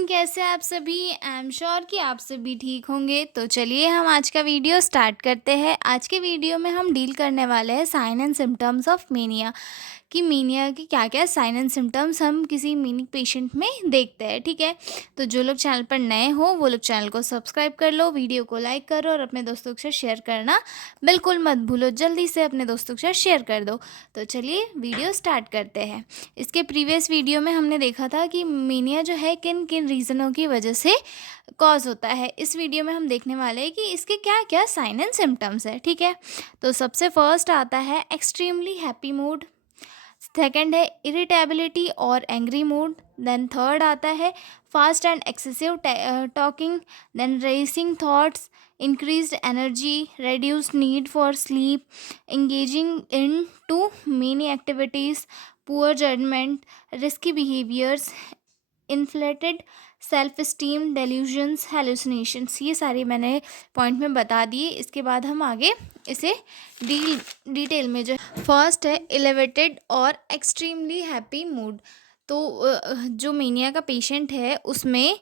Everyone, कैसे हैं आप सभी। आई एम श्योर कि आप सभी ठीक होंगे। तो चलिए हम आज का वीडियो स्टार्ट करते हैं। आज के वीडियो में हम डील करने वाले हैं sign and symptoms of mania, कि मीनिया की क्या क्या साइन एंड सिम्टम्स हम किसी मीनिक पेशेंट में देखते हैं। ठीक है, तो जो लोग चैनल पर नए हो वो लोग चैनल को सब्सक्राइब कर लो, वीडियो को लाइक करो और अपने दोस्तों के साथ शेयर करना बिल्कुल मत भूलो। जल्दी से अपने दोस्तों के साथ शेयर कर दो। तो चलिए वीडियो स्टार्ट करते हैं। इसके प्रीवियस वीडियो में हमने देखा था कि मीनिया जो है किन किन रीज़नों की वजह से कॉज होता है। इस वीडियो में हम देखने वाले हैं कि इसके क्या क्या साइन एंड सिम्टम्स है। ठीक है, तो सबसे फर्स्ट आता है एक्सट्रीमली हैप्पी मूड, सेकंड है इरिटेबिलिटी और एंग्री मूड, देन थर्ड आता है fast and excessive talking, then racing thoughts, increased energy, reduced need for sleep, engaging in too many activities, poor judgment, risky behaviors, inflated self esteem, delusions, hallucinations. ये सारी मैंने point में बता दिए। इसके बाद हम आगे इसे डिटेल में जो फर्स्ट है एलिवेटेड और एक्सट्रीमली हैप्पी मूड। तो जो मेनिया का पेशेंट है उसमें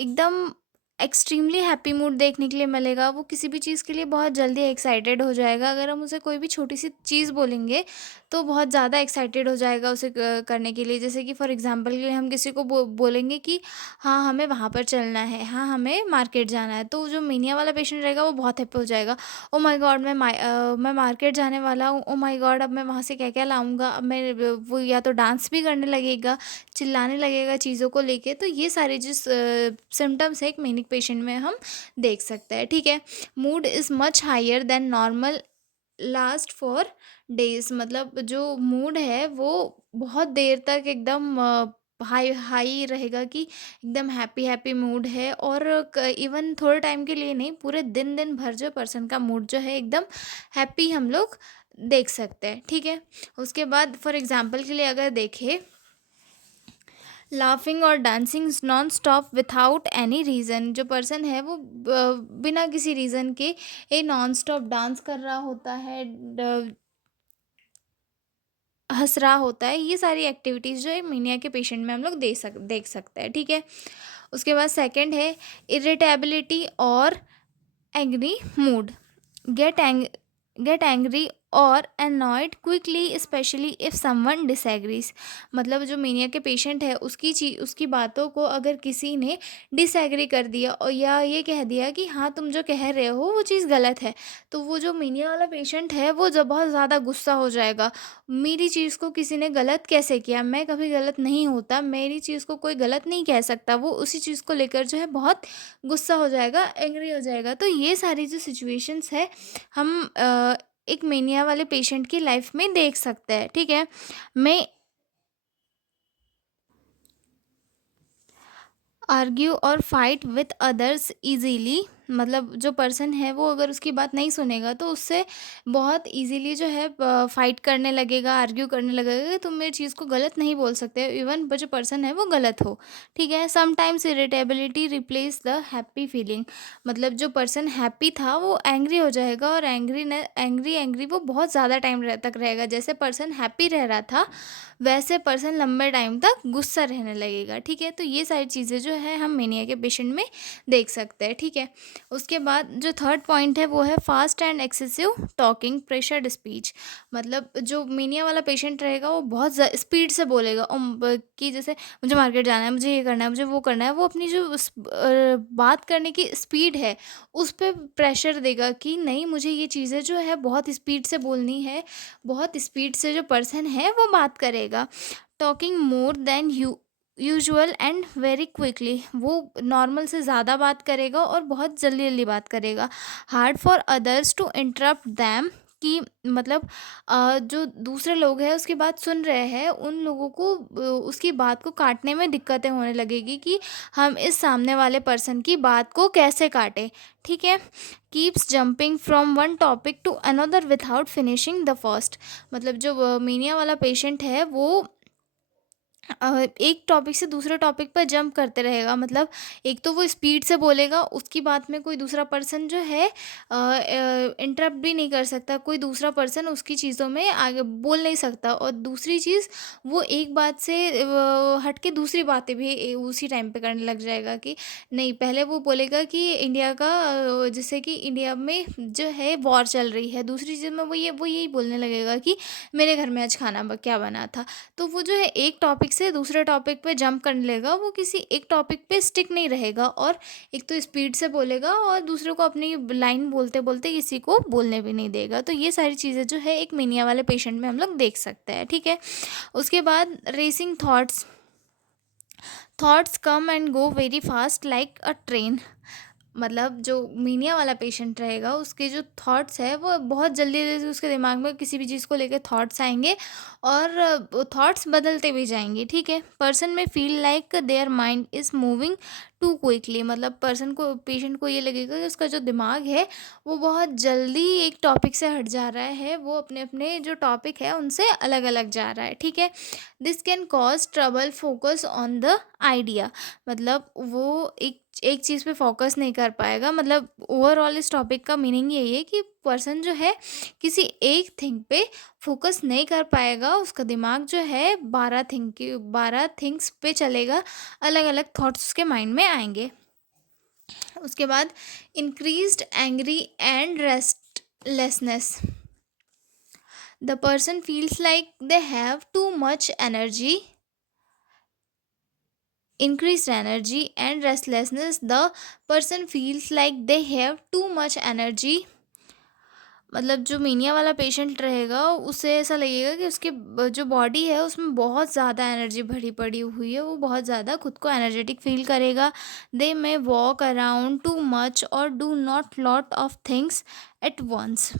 एकदम एक्सट्रीमली हैप्पी मूड देखने के लिए मिलेगा। वो किसी भी चीज़ के लिए बहुत जल्दी एक्साइटेड हो जाएगा। अगर हम उसे कोई भी छोटी सी चीज़ बोलेंगे तो बहुत ज़्यादा एक्साइटेड हो जाएगा उसे करने के लिए। जैसे कि फॉर एग्जांपल के लिए हम किसी को बोलेंगे कि हाँ हमें वहाँ पर चलना है, हाँ हमें मार्केट जाना है, तो जो मेनिया वाला पेशेंट रहेगा वो बहुत हैप्पी हो जाएगा। ओ माय गॉड, मैं मार्केट जाने वाला हूँ, ओ माय गॉड अब मैं वहाँ से क्या क्या लाऊंगा। अब मैं वो या तो डांस भी करने लगेगा, चिल्लाने लगेगा चीज़ों को लेके। तो ये सारे जो सिम्टम्स है एक मेनिक पेशेंट में हम देख सकते हैं। ठीक है, mood is much higher than normal, last for days. मतलब जो मूड है वो बहुत देर तक एकदम हाई हाई रहेगा, कि एकदम हैप्पी हैप्पी मूड है। और इवन थोड़े टाइम के लिए नहीं, पूरे दिन दिन भर जो पर्सन का मूड जो है एकदम हैप्पी हम लोग देख सकते हैं। ठीक है, उसके बाद फॉर एग्जांपल के लिए अगर देखें, लाफिंग और dancing non stop without any reason. जो पर्सन है वो बिना किसी रीज़न के ये नॉन स्टॉप डांस कर रहा होता है, हंस रहा होता है। ये सारी एक्टिविटीज़ जो है मीनिया के पेशेंट में हम लोग देख सकते हैं। ठीक है, उसके बाद सेकंड है इरिटेबिलिटी और angry mood. Get get angry और annoyed quickly, especially if someone disagrees. मतलब जो मीनिया के पेशेंट है उसकी बातों को अगर किसी ने डिसएग्री कर दिया और या ये कह दिया कि हाँ तुम जो कह रहे हो वो चीज़ गलत है, तो वो जो मीनिया वाला पेशेंट है वो जब बहुत ज़्यादा गुस्सा हो जाएगा। मेरी चीज़ को किसी ने गलत कैसे किया, मैं कभी गलत नहीं होता, मेरी चीज़ को कोई गलत नहीं कह सकता। वो उसी चीज़ को लेकर जो है बहुत गुस्सा हो जाएगा, एंग्री हो जाएगा। तो ये सारी जो सिचुएशंस है हम एक मेनिया वाले पेशेंट की लाइफ में देख सकते हैं। ठीक है, मैं आर्ग्यू और फाइट विथ अदर्स इजीली। मतलब जो पर्सन है वो अगर उसकी बात नहीं सुनेगा तो उससे बहुत इजीली जो है फाइट करने लगेगा, आर्ग्यू करने लगेगा कि तुम मेरी चीज़ को गलत नहीं बोल सकते, इवन जो पर्सन है वो गलत हो। ठीक है, sometimes irritability replace the happy feeling. मतलब जो पर्सन हैप्पी था वो एंग्री हो जाएगा, और एंग्री एंग्री वो बहुत ज़्यादा टाइम तक रहेगा। जैसे पर्सन हैप्पी रह रहा था वैसे पर्सन लंबे टाइम तक गुस्सा रहने लगेगा। ठीक है, तो ये सारी चीज़ें जो है हम मेनिया के पेशेंट में देख सकते हैं। ठीक है, उसके बाद जो थर्ड पॉइंट है वो है fast and excessive talking, pressured speech. मतलब जो मेनिया वाला पेशेंट रहेगा वो बहुत स्पीड से बोलेगा, कि जैसे मुझे मार्केट जाना है, मुझे ये करना है, मुझे वो करना है। वो अपनी जो बात करने की स्पीड है उस पर प्रेशर देगा कि नहीं, मुझे ये चीज़ें जो है बहुत स्पीड से बोलनी है। बहुत स्पीड से जो पर्सन है वो बात करेगा। Talking more than usual and very quickly. वो नॉर्मल से ज़्यादा बात करेगा और बहुत जल्दी जल्दी बात करेगा। Hard for others to interrupt them, कि मतलब जो दूसरे लोग हैं उसकी बात सुन रहे हैं उन लोगों को उसकी बात को काटने में दिक्कतें होने लगेगी, कि हम इस सामने वाले पर्सन की बात को कैसे काटें। ठीक है, keeps jumping from one topic to another without finishing the first. मतलब जो मीनिया वाला पेशेंट है वो एक टॉपिक से दूसरे टॉपिक पर जंप करते रहेगा। मतलब एक तो वो स्पीड से बोलेगा, उसकी बात में कोई दूसरा पर्सन जो है इंटरप्ट भी नहीं कर सकता, कोई दूसरा पर्सन उसकी चीज़ों में आगे बोल नहीं सकता। और दूसरी चीज़, वो एक बात से हट के दूसरी बातें भी उसी टाइम पे करने लग जाएगा कि नहीं, पहले वो बोलेगा कि इंडिया का जैसे कि इंडिया में जो है वॉर चल रही है, दूसरी चीज़ में वो यही बोलने लगेगा कि मेरे घर में आज खाना क्या बना था। तो वो जो है एक टॉपिक से दूसरे टॉपिक पे जंप करने लगेगा, वो किसी एक टॉपिक पे स्टिक नहीं रहेगा, और एक तो स्पीड से बोलेगा और दूसरे को अपनी लाइन बोलते बोलते किसी को बोलने भी नहीं देगा। तो ये सारी चीज़ें जो है एक मेनिया वाले पेशेंट में हम लोग देख सकते हैं, ठीक है। उसके बाद racing thoughts, thoughts come and go very fast like a train. मतलब जो मीनिया वाला पेशेंट रहेगा, उसके जो थॉट्स है वो बहुत जल्दी जल्दी उसके दिमाग में किसी भी चीज़ को लेकर थॉट्स आएंगे, और वो थॉट्स बदलते भी जाएंगे, ठीक है। Person may feel like their mind is moving too quickly. मतलब पर्सन को, पेशेंट को ये लगेगा कि उसका जो दिमाग है वो बहुत जल्दी एक टॉपिक से हट जा रहा है, वो अपने अपने जो टॉपिक है उनसे अलग अलग जा रहा है, ठीक है। This can cause trouble focus on the idea. मतलब वो एक चीज़ पे फोकस नहीं कर पाएगा। मतलब ओवरऑल इस टॉपिक का मीनिंग यही है कि पर्सन जो है किसी एक थिंग पे फोकस नहीं कर पाएगा, उसका दिमाग जो है 12 थिंग्स पे चलेगा, अलग अलग थॉट्स उसके माइंड में आएंगे। उसके बाद increased angry and restlessness. The person feels like they have too much energy, increased energy and restlessness. The person feels like they have too much energy. मतलब जो मीनिया वाला पेशेंट रहेगा उसे ऐसा लगेगा कि उसके जो बॉडी है उसमें बहुत ज़्यादा एनर्जी भरी पड़ी हुई है, वो बहुत ज़्यादा खुद को एनर्जेटिक फील करेगा। They may walk around too much और do not lot of things at once.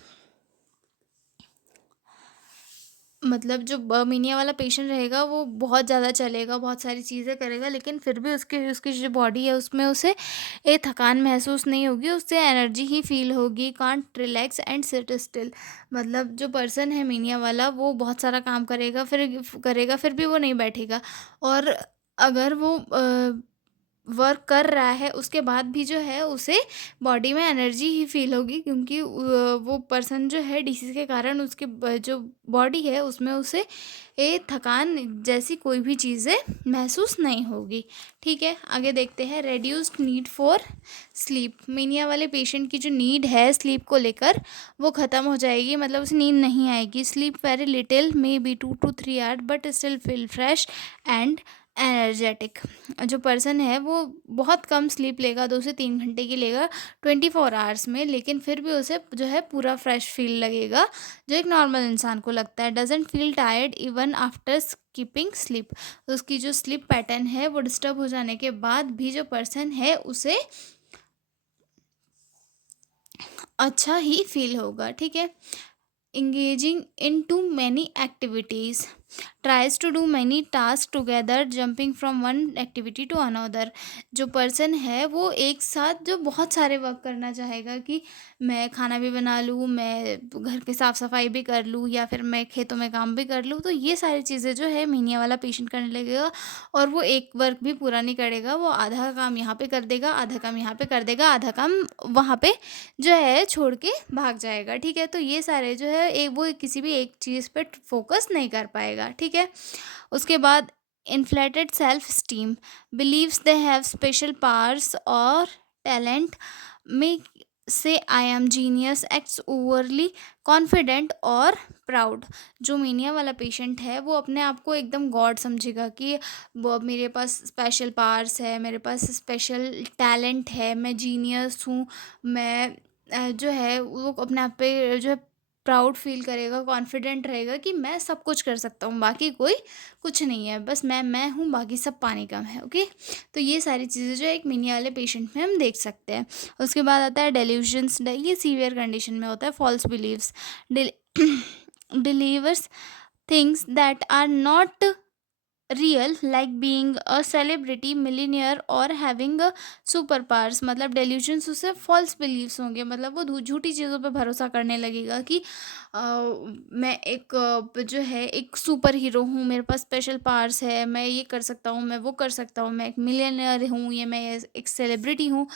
मतलब जो मीनिया वाला पेशेंट रहेगा वो बहुत ज़्यादा चलेगा, बहुत सारी चीज़ें करेगा, लेकिन फिर भी उसकी उसकी जो बॉडी है उसमें उसे थकान महसूस नहीं होगी, उससे एनर्जी ही फील होगी। Can't relax and sit still. मतलब जो पर्सन है मीनिया वाला वो बहुत सारा काम फिर भी वो नहीं बैठेगा। और अगर वो वर्क कर रहा है उसके बाद भी जो है उसे बॉडी में एनर्जी ही फील होगी, क्योंकि वो पर्सन जो है डीसीज के कारण उसके जो बॉडी है उसमें उसे थकान जैसी कोई भी चीज़ें महसूस नहीं होगी, ठीक है। आगे देखते हैं reduced need for sleep. Mania वाले पेशेंट की जो नीड है स्लीप को लेकर वो ख़त्म हो जाएगी, मतलब उसे नींद नहीं आएगी। Sleep very little, may be 2 to 3 hours, but still feel fresh and energetic. जो पर्सन है वो बहुत कम स्लीप लेगा, 2 से 3 घंटे की लेगा 24 आवर्स में, लेकिन फिर भी उसे जो है पूरा फ्रेश फील लगेगा, जो एक नॉर्मल इंसान को लगता है। Doesn't feel tired even after skipping sleep. उसकी जो स्लीप पैटर्न है वो डिस्टर्ब हो जाने के बाद भी जो पर्सन है उसे अच्छा ही फील होगा, ठीक है। engaging in too many activities, tries to do many tasks together, jumping from one activity to another। जो पर्सन है वो एक साथ जो बहुत सारे वर्क करना चाहेगा कि मैं खाना भी बना लूँ, मैं घर की साफ़ सफाई भी कर लूँ, या फिर मैं खेतों में काम भी कर लूँ। तो ये सारी चीज़ें जो है मीनिया वाला पेशेंट करने लगेगा, और वो एक वर्क भी पूरा नहीं करेगा। वो आधा काम यहाँ पे कर देगा, आधा काम यहाँ पे कर देगा, आधा काम वहाँ पे जो है छोड़ के भाग जाएगा, ठीक है। तो ये सारे जो है वो किसी भी एक चीज़ पे फोकस नहीं कर पाएगा, ठीक है। उसके बाद inflated self esteem, believes they have special powers और talent, may say I am genius, acts overly confident और प्राउड। जो मीनिया वाला पेशेंट है वो अपने आप को एकदम गॉड समझेगा कि वो मेरे पास स्पेशल पावर्स है, मेरे पास स्पेशल टैलेंट है, मैं जीनियस हूँ। मैं जो है वो अपने आप पे जो है प्राउड फील करेगा, कॉन्फिडेंट रहेगा कि मैं सब कुछ कर सकता हूँ, बाकी कोई कुछ नहीं है, बस मैं हूँ, बाकी सब पानी कम है, ओके। तो ये सारी चीज़ें जो एक मीनिया वाले पेशेंट में हम देख सकते हैं। उसके बाद आता है डेल्यूशंस। ये सीवियर कंडीशन में होता है। False beliefs, delivers things that are not real like being a celebrity millionaire और हैविंग सुपर पावर्स। मतलब डेल्यूशंस उसे फॉल्स बिलीव्स होंगे, मतलब वो झूठी चीज़ों पे भरोसा करने लगेगा कि अ, मैं एक जो है एक सुपर हीरो हूँ, मेरे पास स्पेशल पावर्स है, मैं ये कर सकता हूँ, मैं वो कर सकता हूँ, मैं एक मिलियनर हूँ, ये मैं एक सेलिब्रिटी हूँ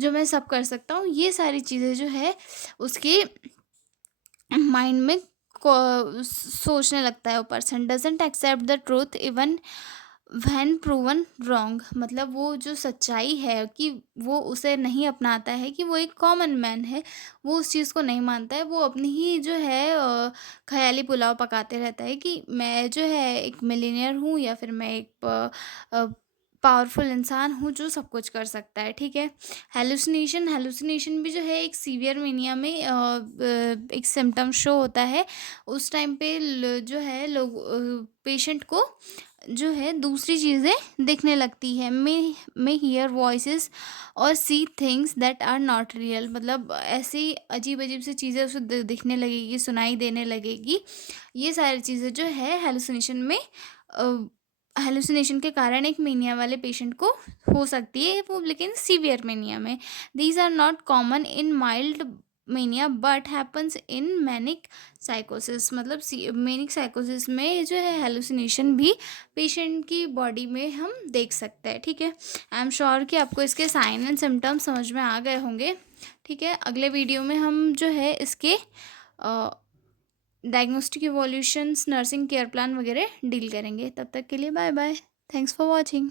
जो मैं सब कर सकता हूँ। ये सारी चीज़ें जो है उसके माइंड में सोचने लगता है। वो person doesn't accept the truth even when proven wrong. मतलब वो जो सच्चाई है कि वो उसे नहीं अपनाता है, कि वो एक कॉमन मैन है, वो उस चीज़ को नहीं मानता है। वो अपनी ही जो है ख़याली पुलाव पकाते रहता है कि मैं जो है एक मिलियनेयर हूँ, या फिर मैं एक पावरफुल इंसान हूँ जो सब कुछ कर सकता है, ठीक है। हेलुसिनेशन हेलुसिनेशन भी जो है एक सीवियर मेनिया में एक सिम्टम शो होता है। उस टाइम पे जो है लोग पेशेंट को जो है दूसरी चीज़ें दिखने लगती है, मे हियर वॉइसेस और see things that are not real. मतलब ऐसी अजीब अजीब सी चीज़ें उसे दिखने लगेगी, सुनाई देने लगेगी। ये सारी चीज़ें जो है हेलुसिनेशन में हेलुसिनेशन के कारण एक मेनिया वाले पेशेंट को हो सकती है, वो लेकिन सीवियर मेनिया में। These are not common in mild mania but happens in manic साइकोसिस। मतलब मेनिक साइकोसिस में जो है हेलुसिनेशन भी पेशेंट की बॉडी में हम देख सकते हैं, ठीक है। आई एम श्योर कि आपको इसके साइन एंड सिम्टम्स समझ में आ गए होंगे, ठीक है। अगले वीडियो में हम जो है इसके diagnostic evolutions, nursing care plan वगैरह डील करेंगे। तब तक के लिए bye bye. Thanks for watching.